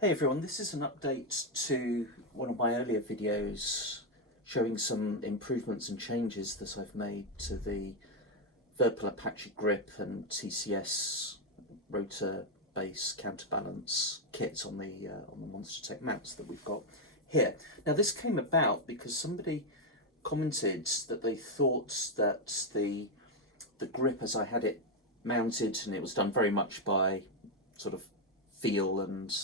Hey everyone, this is an update to one of my earlier videos showing some improvements and changes that I've made to the VIRPIL Apache grip and TCS rotor base counterbalance kit on the Monstertech mounts that we've got here. Now this came about because somebody commented that they thought that the grip as I had it mounted, and it was done very much by sort of feel and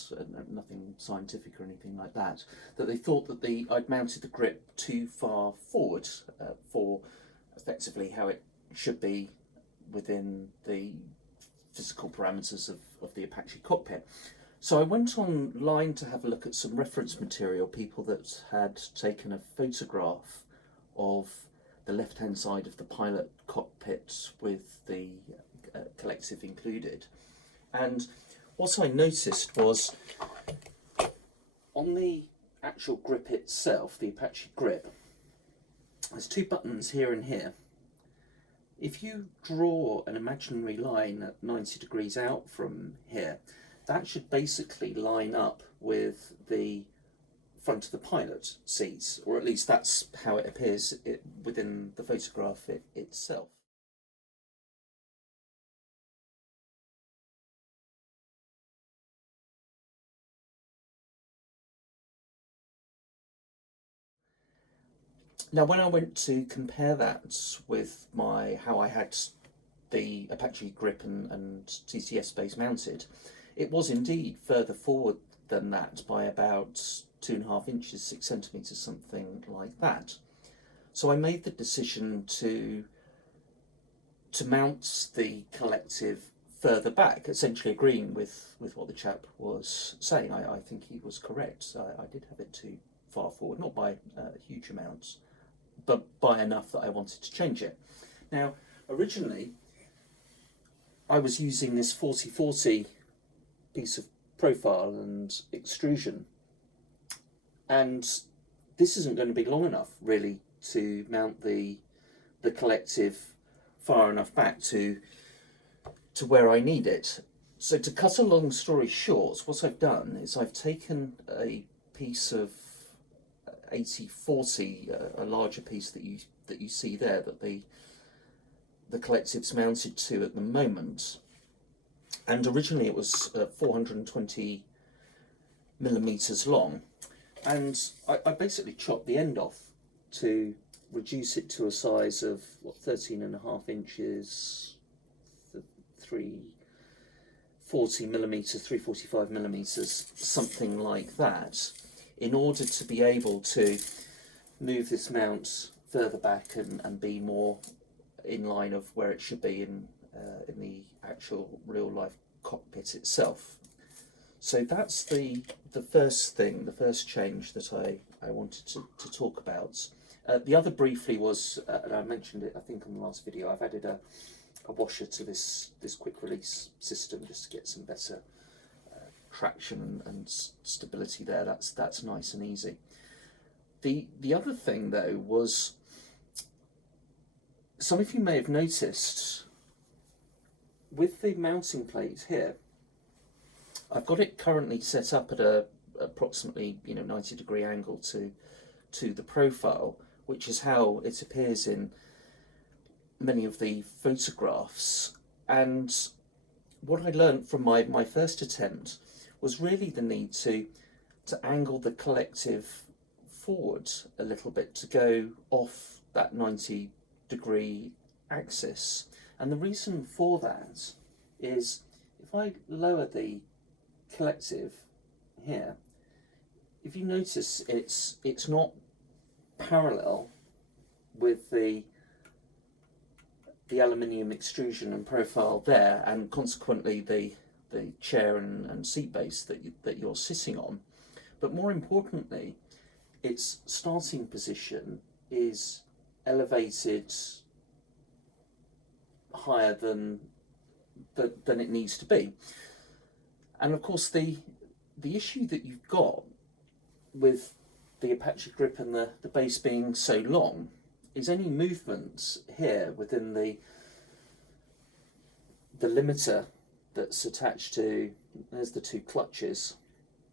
nothing scientific or anything like that, that they thought that I'd mounted the grip too far forward for effectively how it should be within the physical parameters of the Apache cockpit. So I went online to have a look at some reference material, people that had taken a photograph of the left-hand side of the pilot cockpit with the collective included. And what I noticed was on the actual grip itself, the Apache grip, there's two buttons here and here. If you draw an imaginary line at 90 degrees out from here, that should basically line up with the front of the pilot seat, or at least that's how it appears within the photograph itself. Now, when I went to compare that with how I had the Apache grip and TCS base mounted, it was indeed further forward than that by about 2.5 inches, 6 centimeters, something like that. So I made the decision to mount the collective further back, essentially agreeing with what the chap was saying. I think he was correct. I did have it too far forward, not by huge amounts, but by enough that I wanted to change it. Now, originally, I was using this 40-40 piece of profile and extrusion, and this isn't going to be long enough, really, to mount the collective far enough back to where I need it. So to cut a long story short, what I've done is I've taken a piece of 80-40, a larger piece that you see there, that the collective's mounted to at the moment, and originally it was 420 millimeters long, and I basically chopped the end off to reduce it to a size of 13.5 inches, 340 millimeters, 345 millimeters, something like that, in order to be able to move this mount further back and be more in line of where it should be in the actual real life cockpit itself. So that's the first thing, the first change that I wanted to talk about. The other briefly was, and I mentioned it I think on the last video, I've added a washer to this quick release system just to get some better traction and stability there. That's nice and easy. The other thing though was, some of you may have noticed with the mounting plate here, I've got it currently set up at a approximately 90-degree angle to the profile, which is how it appears in many of the photographs. And what I learned from my first attempt was really the need to angle the collective forward a little bit to go off that 90-degree axis. And the reason for that is if I lower the collective here, if you notice it's not parallel with the aluminium extrusion and profile there, and consequently the chair and seat base that you're sitting on. But more importantly, its starting position is elevated higher than it needs to be. And of course the issue that you've got with the Apache grip and the base being so long is any movement here within the limiter that's attached to, there's the two clutches,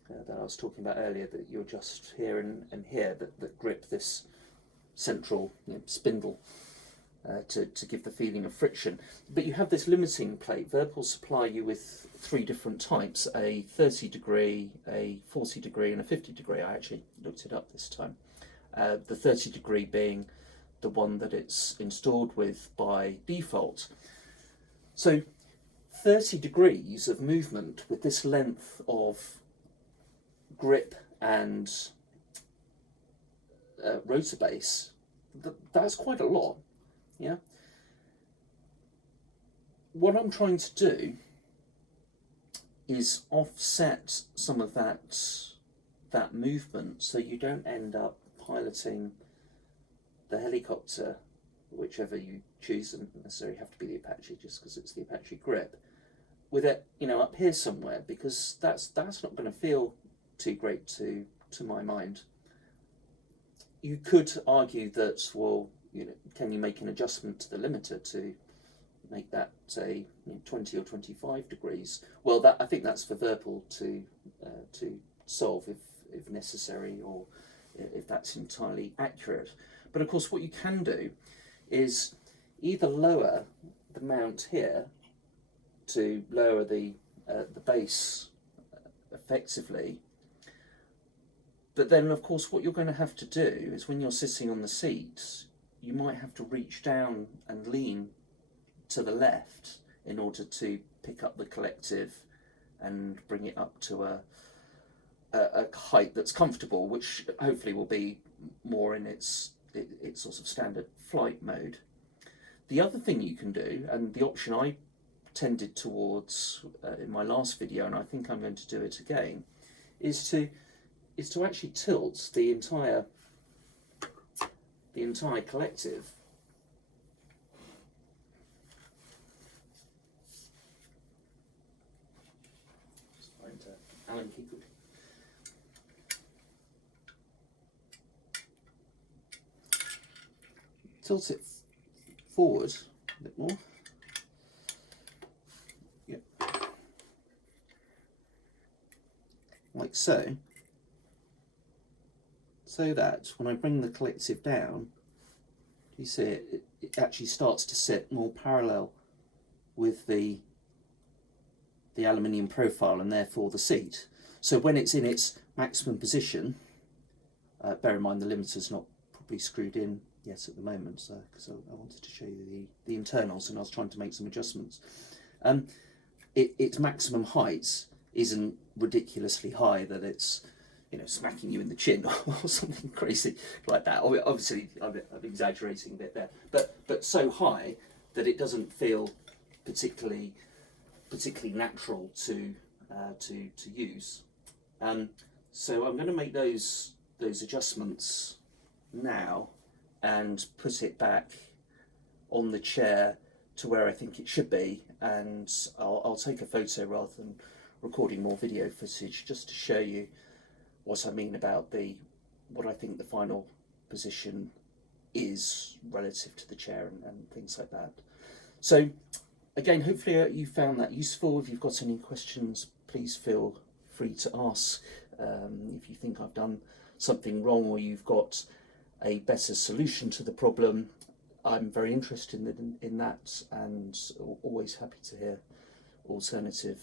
that I was talking about earlier, that you adjust here and here, that grip this central spindle to give the feeling of friction. But you have this limiting plate. VIRPIL supply you with 3 different types: a 30 degree, a 40 degree and a 50 degree. I actually looked it up this time. The 30 degree being the one that it's installed with by default. So 30 degrees of movement with this length of grip and rotor base, that's quite a lot. Yeah. What I'm trying to do is offset some of that movement, so you don't end up piloting the helicopter, whichever you choose. Doesn't necessarily have to be the Apache just because it's the Apache grip, with it up here somewhere, because that's not going to feel too great to my mind. You could argue that, well, can you make an adjustment to the limiter to make that, say, 20 or 25 degrees? Well, I think that's for VIRPIL to solve if necessary, or if that's entirely accurate. But of course, what you can do is either lower the mount here to lower the base effectively. But then, of course, what you're going to have to do is, when you're sitting on the seat, you might have to reach down and lean to the left in order to pick up the collective and bring it up to a height that's comfortable, which hopefully will be more in its sort of standard flight mode. The other thing you can do, and the option I tended towards in my last video, and I think I'm going to do it again, is to actually tilt the entire collective Allen key quickly. Tilt it forward a bit more. Yep. Like so. So that when I bring the collective down, you see it actually starts to sit more parallel with the aluminium profile and therefore the seat. So when it's in its maximum position, bear in mind the limiter's not properly screwed in yet at the moment, so because I wanted to show you the internals and I was trying to make some adjustments. Its maximum height isn't ridiculously high that it's smacking you in the chin or something crazy like that. Obviously, I'm exaggerating a bit there, but so high that it doesn't feel particularly natural to use. So I'm going to make those adjustments now and put it back on the chair to where I think it should be, and I'll take a photo rather than recording more video footage just to show you what I mean about what I think the final position is relative to the chair and things like that. So again, hopefully you found that useful. If you've got any questions, please feel free to ask. If you think I've done something wrong or you've got a better solution to the problem, I'm very interested in that, and always happy to hear alternative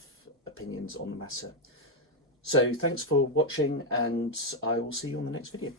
opinions on the matter. So thanks for watching, and I will see you on the next video.